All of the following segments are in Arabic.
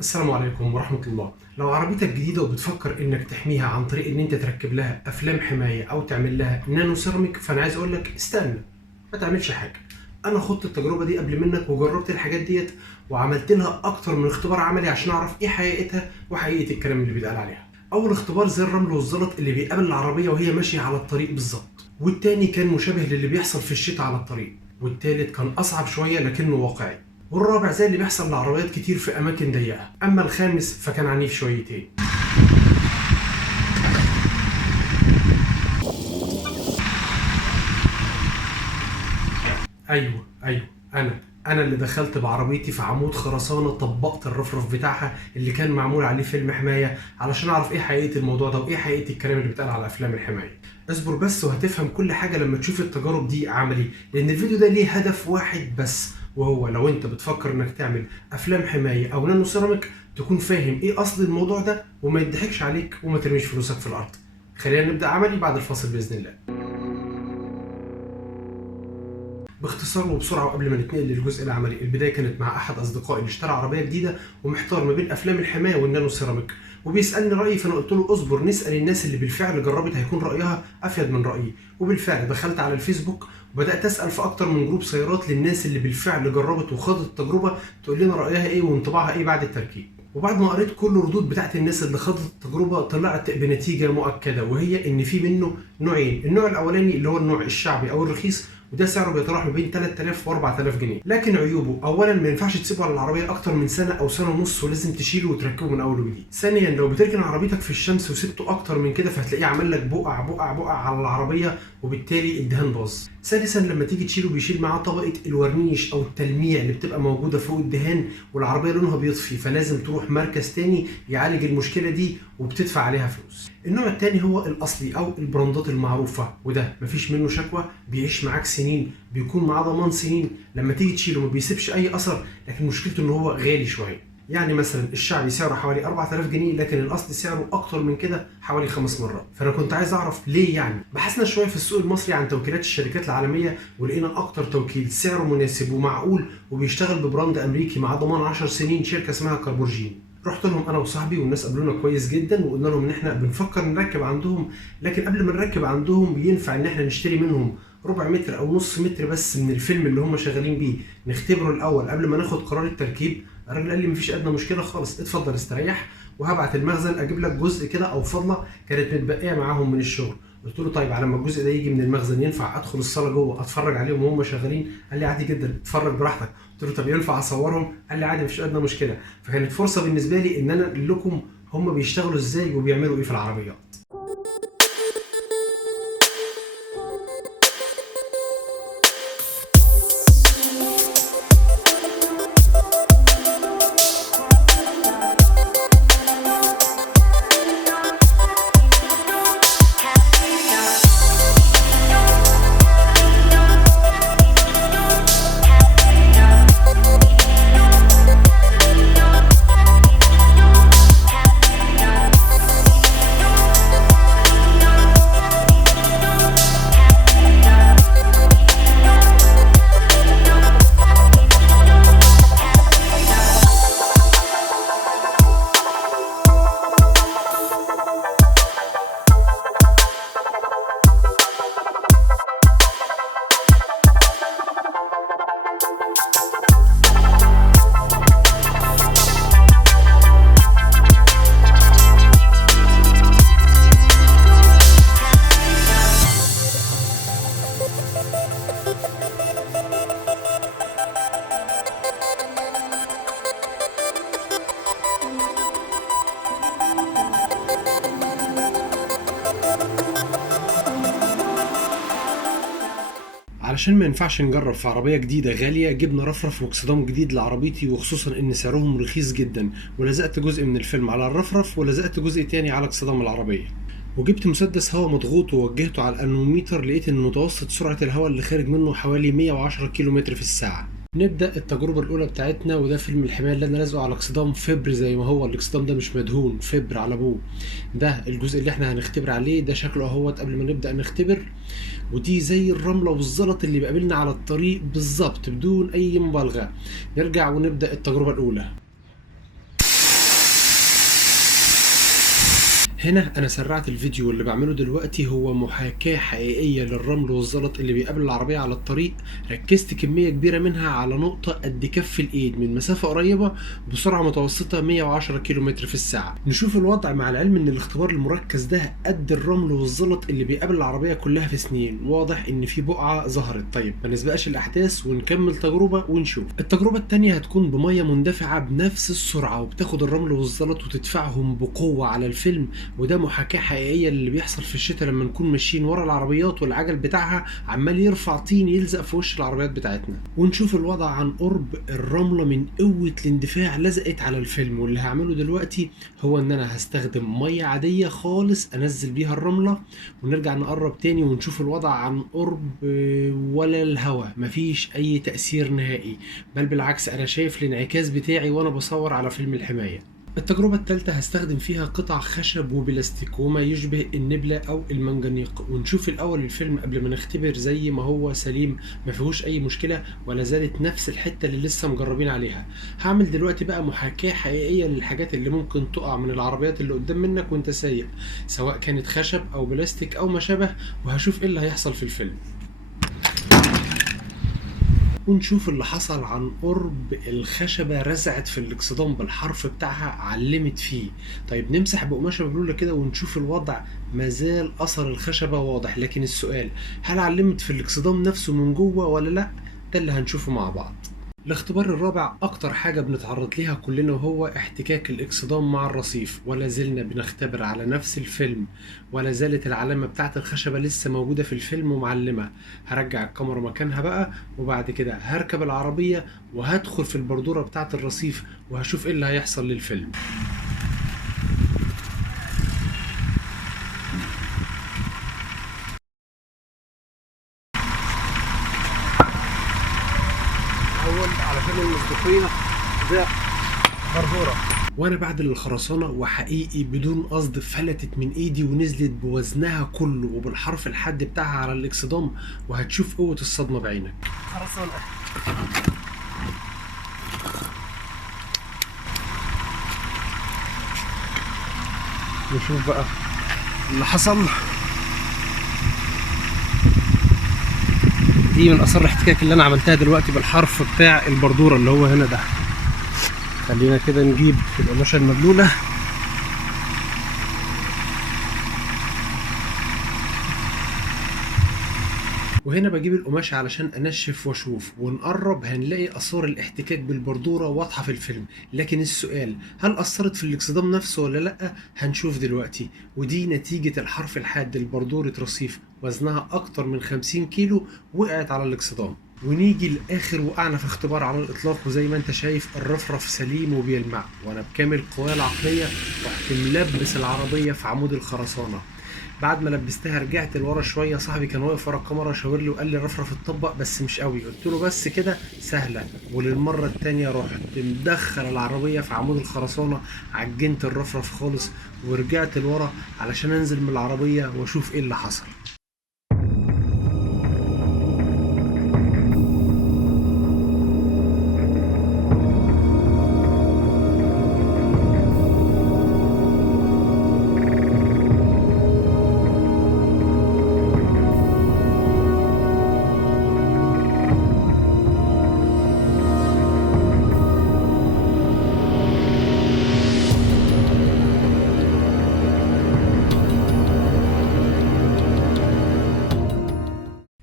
السلام عليكم ورحمة الله. لو عربيتك جديدة وبتفكر انك تحميها عن طريق ان انت تركب لها افلام حماية او تعمل لها نانو سيراميك، فانا عايز اقول لك استنى، ما تعملش حاجة. انا خدت التجربة دي قبل منك وجربت الحاجات ديت وعملت لها اكتر من اختبار عملي عشان اعرف ايه حقيقتها وحقيقة الكلام اللي بيتقال عليها. اول اختبار زي الرمل والزلط اللي بيقابل العربية وهي ماشية على الطريق بالظبط، والتاني كان مشابه للي بيحصل في الشتاء على الطريق، والتالت كان اصعب شوية لكنه واقعي، والرابع زي اللي بيحصل لعربيات كتير في اماكن ضيقه، اما الخامس فكان عنيف شويتين. ايوه انا اللي دخلت بعربيتي في عمود خرسانه، طبقت الرفرف بتاعها اللي كان معمول عليه فيلم حمايه علشان اعرف ايه حقيقه الموضوع ده وايه حقيقه الكلام اللي بيتقال على افلام الحمايه. اصبر بس وهتفهم كل حاجه لما تشوف التجارب دي عملي، لان الفيديو ده ليه هدف واحد بس، وهو لو انت بتفكر انك تعمل افلام حمايه او نانو سيراميك تكون فاهم ايه اصل الموضوع ده وما يضحكش عليك وما ترميش فلوسك في الارض. خلينا نبدا عملي بعد الفاصل باذن الله. باختصار وبسرعه وقبل ما نتنقل للجزء العملي، البدايه كانت مع احد اصدقائي اللي اشترى عربيه جديده ومحتار ما بين افلام الحمايه والنانو سيراميك، وبيسالني رايي، فانا قلت له اصبر نسال الناس اللي بالفعل جربت هيكون رايها افيد من رايي. وبالفعل دخلت على الفيسبوك وبدات اسال في اكتر من جروب سيارات للناس اللي بالفعل جربت وخاضت التجربه تقول لنا رايها ايه وانطباعها ايه بعد التركيب. وبعد ما قريت كل الردود بتاعت الناس اللي خاضت التجربه طلعت بنتيجه مؤكده، وهي ان في منه نوعين. النوع الاولاني اللي هو النوع الشعبي او الرخيص، وده سعره بيتراوح ما بين 3000 و 4000 جنيه، لكن عيوبه اولا ما ينفعش تسيبه على العربيه اكتر من سنه او سنه ونص ولازم تشيله وتركبه من اول وجديد. ثانيا لو بتركن عربيتك في الشمس وسبته اكتر من كده فهتلاقيه عمل لك بقع على العربيه وبالتالي الدهان باظ. ثالثا لما تيجي تشيله بيشيل معاه طبقه الورنيش او التلميع اللي بتبقى موجوده فوق الدهان، والعربيه لونها بيطفي، فلازم تروح مركز تاني يعالج المشكله دي وبتدفع عليها فلوس. النوع التاني هو الاصلي او البراندات المعروفه، وده مفيش منه شكوى، بيعيش معاك سنين، بيكون معاه ضمان سنين، لما تيجي تشيله ما بيسيبش اي اثر، لكن مشكلته ان هو غالي شويه. يعني مثلا الشعبي سعره حوالي 4000 جنيه، لكن الاصلي سعره اكتر من كده حوالي 5 مرات. فانا كنت عايز اعرف ليه. يعني بحثنا شويه في السوق المصري عن توكيلات الشركات العالميه، ولقينا اكتر توكيل سعره مناسب ومعقول وبيشتغل ببراند امريكي مع ضمان 10 سنين، شركه اسمها كاربورجين. رحت لهم انا وصاحبي والناس قابلونا كويس جدا، وقلنا لهم ان احنا بنفكر نركب عندهم، لكن قبل ما نركب عندهم ينفع ان احنا نشتري منهم ربع متر او نص متر بس من الفيلم اللي هم شغالين بيه نختبره الاول قبل ما ناخد قرار التركيب. الراجل قال لي مفيش ادنى مشكله خالص، اتفضل استريح وهبعت المخزن اجيب لك جزء كده او فضله كانت متبقيه معاهم من الشغل. قلت له طيب على ما الجزء ده يجي من المخزن ينفع ادخل الصاله جوه اتفرج عليهم وهم شغالين؟ قال لي عادي جدا، اتفرج براحتك. قلت له طب ينفع اصورهم؟ قال لي عادي مفيش ادنى مشكله. فكانت فرصه بالنسبه لي ان انا اقول لكم هم بيشتغلوا ازاي وبيعملوا ايه في العربيات. علشان ما ينفعش نجرب في عربية جديدة غالية، جبنا رفرف واكسدام جديد لعربيتي، وخصوصا ان سعرهم رخيص جدا، ولزقت جزء من الفيلم على الرفرف ولزقت جزء تاني على اكسدام العربية. وجبت مسدس هواء مضغوط ووجهته على الانوميتر، لقيت ان متوسط سرعة الهواء اللي خارج منه حوالي 110 كيلومتر في الساعة. نبدأ التجربة الأولى بتاعتنا، وده فيلم الحماية اللي أنا لازقه على اكسدام فبر زي ما هو. الاكسدام ده مش مدهون، فبر على أبوه. ده الجزء اللي احنا هنختبر عليه، ده شكله اهوت قبل ما نبدأ نختبر. ودي زي الرملة والزلط اللي بيقابلنا على الطريق بالظبط بدون أي مبالغة. نرجع ونبدأ التجربة الأولى. هنا انا سرعت الفيديو، واللي بعمله دلوقتي هو محاكاة حقيقية للرمل والزلط اللي بيقابل العربية على الطريق. ركزت كمية كبيرة منها على نقطة قد كف الايد من مسافة قريبة بسرعة متوسطة 110 كيلومتر في الساعة. نشوف الوضع، مع العلم ان الاختبار المركز ده قد الرمل والزلط اللي بيقابل العربية كلها في سنين. واضح ان في بقعة ظهرت. طيب ما نسبقش الاحداث ونكمل تجربة ونشوف. التجربة التانية هتكون بمية مندفعة بنفس السرعة، وبتاخد الرمل والزلط وتدفعهم بقوة على الفيلم. وده محاكاة حقيقية اللي بيحصل في الشتاء لما نكون ماشيين ورا العربيات والعجل بتاعها عمال يرفع طين يلزق في وش العربيات بتاعتنا. ونشوف الوضع عن قرب. الرملة من قوة الاندفاع لزقت على الفيلم، واللي هعمله دلوقتي هو ان انا هستخدم مية عادية خالص انزل بيها الرملة، ونرجع نقرب تاني ونشوف الوضع عن قرب. ولا الهواء، مفيش اي تأثير نهائي، بل بالعكس انا شايف الانعكاس بتاعي وانا بصور على فيلم الحماية. التجربة الثالثة هستخدم فيها قطع خشب وبلاستيك وما يشبه النبلة أو المنجنيق، ونشوف الأول الفيلم قبل ما نختبر زي ما هو سليم ما فيهوش أي مشكلة، ولا زالت نفس الحتة اللي لسه مجربين عليها. هعمل دلوقتي بقى محاكاة حقيقية للحاجات اللي ممكن تقع من العربيات اللي قدام منك وانت سايق، سواء كانت خشب أو بلاستيك أو ما شابه، وهشوف ايه اللي هيحصل في الفيلم. ونشوف اللي حصل عن قرب. الخشبة رزعت في الاكسدام بالحرف بتاعها، علمت فيه. طيب نمسح بقماشة مبلولة كده ونشوف الوضع. مازال أثر الخشبة واضح، لكن السؤال هل علمت في الاكسدام نفسه من جوه ولا لأ؟ ده اللي هنشوفه مع بعض. الاختبار الرابع أكتر حاجة بنتعرض ليها كلنا وهو احتكاك الإكسدام مع الرصيف، ولا زلنا بنختبر على نفس الفيلم، ولا زالت العلامة بتاعت الخشبة لسه موجودة في الفيلم ومعلمة. هرجع الكاميرا مكانها بقى، وبعد كده هركب العربية وهدخل في البردورة بتاعت الرصيف وهشوف ايه اللي هيحصل للفيلم. أول علشان المصداقية ده بردورة، وانا بعد الخرسانه وحقيقي بدون قصد فلتت من ايدي ونزلت بوزنها كله وبالحرف الحاد بتاعها على الاكسدام، وهتشوف قوه الصدمه بعينك. خرسانه. نشوف بقى اللي حصل. دي من اثار الاحتكاك اللي انا عملتها دلوقتي بالحرف بتاع البردوره اللي هو هنا ده. خلينا كده نجيب القماشة المبلولة. وهنا بجيب القماشة علشان انشف واشوف، ونقرب هنلاقي اثار الاحتكاك بالبردورة واضحة في الفيلم. لكن السؤال هل اثرت في الاكسدام نفسه ولا لا؟ هنشوف دلوقتي. ودي نتيجة الحرف الحاد لبردورة رصيف وزنها اكتر من 50 كيلو وقعت على الاكسدام. ونيجي لاخر وقعنا في اختبار على الاطلاق، وزي ما انت شايف الرفرف سليم وبيلمع، وانا بكامل قوايا العقليه رحت ملبس العربيه في عمود الخرسانه. بعد ما لبستها رجعت لورا شويه، صاحبي كان واقف ورا الكاميرا شاور لي وقال لي الرفرف اتطبق بس مش قوي. قلت له بس كده سهله. وللمره الثانيه رحت مدخل العربيه في عمود الخرسانه، عجنت الرفرف خالص ورجعت لورا علشان انزل من العربيه واشوف ايه اللي حصل.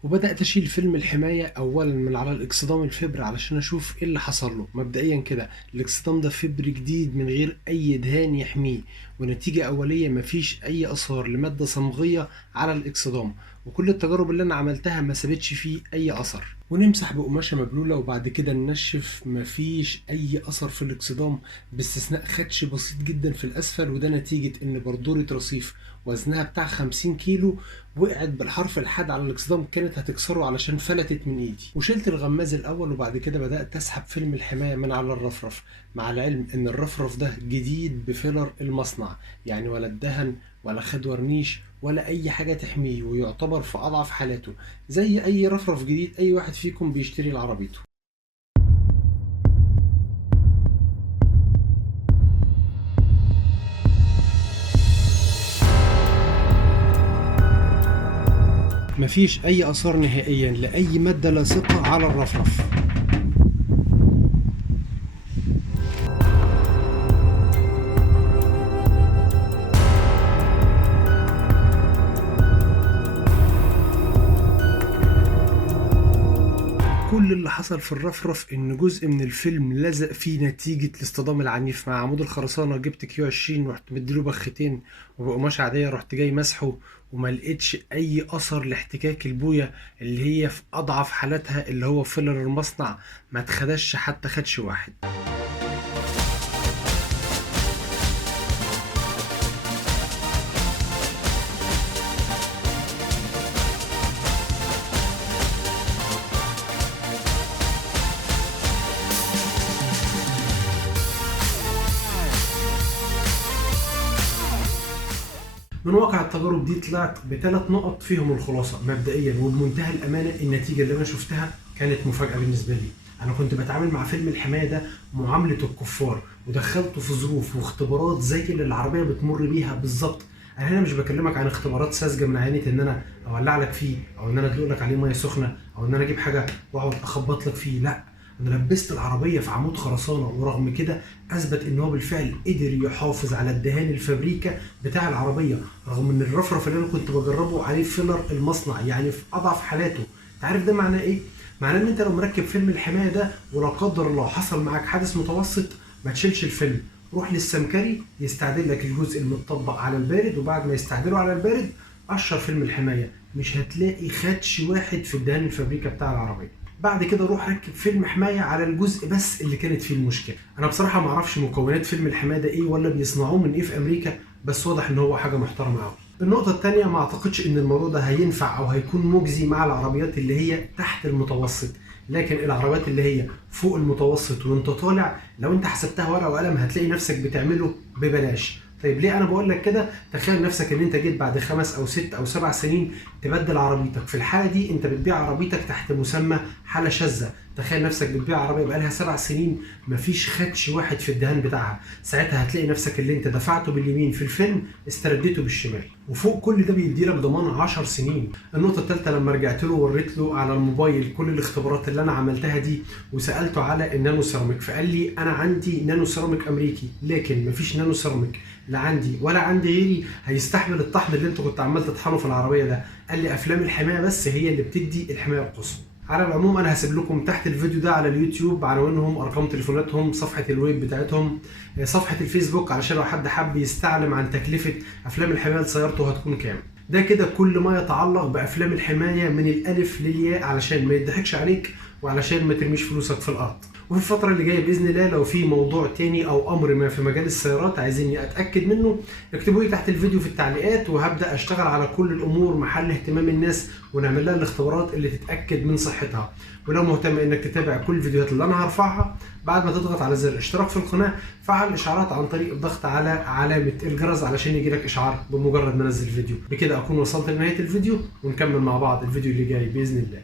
وبدأت أشيل فيلم الحماية أولا من على الإكسدام الفبر علشان أشوف إيه اللي حصل له. مبدئيا كده الإكسدام ده فبر جديد من غير أي دهان يحميه، ونتيجة أولية مفيش أي أثار لمادة صمغية على الإكسدام، وكل التجارب اللي أنا عملتها ما سابتش فيه أي أثر. ونمسح بقماشة مبلولة وبعد كده ننشف. مفيش أي أثر في الإكسدام باستثناء خدش بسيط جدا في الأسفل، وده نتيجة إن بردورة رصيف وزنها بتاع 50 كيلو وقعت بالحرف الحاد على الاكسدام، كانت هتكسره علشان فلتت من ايدي. وشلت الغماز الاول وبعد كده بدات اسحب فيلم الحمايه من على الرفرف، مع العلم ان الرفرف ده جديد بفيلر المصنع، يعني ولا اتدهن ولا خد ورنيش ولا اي حاجه تحميه، ويعتبر في اضعف حالاته زي اي رفرف جديد اي واحد فيكم بيشتري لعربيته. مفيش أي آثار نهائيا لأي مادة لاصقة على الرفرف. كل اللي حصل في الرفرف ان جزء من الفيلم لزق فيه نتيجة الاصطدام العنيف مع عمود الخرسانة. جبت كيو 20 ورحت مديله بختين وبقماش عادية، رحت جاي مسحه وما لقيتش اي اثر لاحتكاك البوية اللي هي في اضعف حالاتها اللي هو فيلر المصنع، ما اتخدش حتى خدش واحد. من واقع التجارب دي طلعت ب3 نقط فيهم الخلاصه مبدئيا وبمنتهى الامانه. النتيجه اللي انا شفتها كانت مفاجاه بالنسبه لي. انا كنت بتعامل مع فيلم الحمايه ده معامله الكفار، ودخلته في ظروف واختبارات زي اللي العربيه بتمر بيها بالظبط. انا هنا مش بكلمك عن اختبارات ساذجه من عينه ان انا اولع لك فيه، او ان انا ادلق لك عليه ميه سخنه، او ان انا اجيب حاجه واقعد اخبط لك فيه. لا، انا لبست العربيه في عمود خرسانه، ورغم كده اثبت ان هو بالفعل قدر يحافظ على الدهان الفابريكا بتاع العربيه، رغم ان الرفرف اللي انا كنت بجربه عليه فيلر المصنع، يعني في اضعف حالاته. انت عارف ده معناه ايه؟ معناه ان انت لو مركب فيلم الحمايه ده ولا قدر الله حصل معاك حادث متوسط، ما تشيلش الفيلم، روح للسمكري يستعدل لك الجزء المتطبق على البارد، وبعد ما يستعدله على البارد قشر فيلم الحمايه، مش هتلاقي خدش واحد في الدهان الفابريكا بتاع العربيه. بعد كده روح ركب فيلم حمايه على الجزء بس اللي كانت فيه المشكله. انا بصراحه ما اعرفش مكونات فيلم الحمايه ده ايه ولا بيصنعوه من ايه في امريكا، بس واضح ان هو حاجه محترمه قوي. النقطه الثانيه، ما اعتقدش ان الموضوع ده هينفع او هيكون مجزي مع العربيات اللي هي تحت المتوسط، لكن العربيات اللي هي فوق المتوسط وانت طالع، لو انت حسبتها ورقه وقلم هتلاقي نفسك بتعمله ببلاش. طيب ليه انا بقول لك كده؟ تخيل نفسك ان انت جيت بعد 5 أو 6 أو 7 سنين تبدل عربيتك. في الحاله دي انت بتبيع عربيتك تحت مسمى حاله شاذه. تخيل نفسك بتبيع عربيه بقالها 7 سنين مفيش خدش واحد في الدهان بتاعها، ساعتها هتلاقي نفسك اللي انت دفعته باليمين في الفيلم استرديته بالشمال، وفوق كل ده بيدي لك ضمان 10 سنين. النقطه الثالثه، لما رجعت له وريت له على الموبايل كل الاختبارات اللي انا عملتها دي وسالته على النانو سيراميك، فقال لي انا عندي نانو سيراميك امريكي، لكن مفيش نانو سيراميك لا عندي ولا عندي غيري هيستحمل الطحن اللي انت كنت عمال تطحنه في العربيه ده. قال لي افلام الحمايه بس هي اللي بتدي الحمايه القصوى. على العموم انا هسيب لكم تحت الفيديو ده على اليوتيوب عناوينهم، ارقام تليفوناتهم، صفحه الويب بتاعتهم، صفحه الفيسبوك، علشان لو حد حب يستعلم عن تكلفه افلام الحمايه لسيارته هتكون كام. ده كده كل ما يتعلق بافلام الحمايه من الالف للياء، علشان ما يضحكش عليك وعلشان ما ترميش فلوسك في الارض. وفي الفترة اللي جاية بإذن الله لو في موضوع تاني أو أمر ما في مجال السيارات عايزيني أتأكد منه، اكتبوا لي تحت الفيديو في التعليقات، وهبدأ أشتغل على كل الأمور محل اهتمام الناس ونعمل لها الاختبارات اللي تتأكد من صحتها. ولو مهتم إنك تتابع كل الفيديوهات اللي أنا هرفعها، بعد ما تضغط على زر الاشتراك في القناة فعل الإشعارات عن طريق الضغط على علامة الجرس علشان يجيلك إشعار بمجرد ما أنزل فيديو. بكده أكون وصلت لنهاية الفيديو، ونكمل مع بعض الفيديو اللي جاي بإذن الله.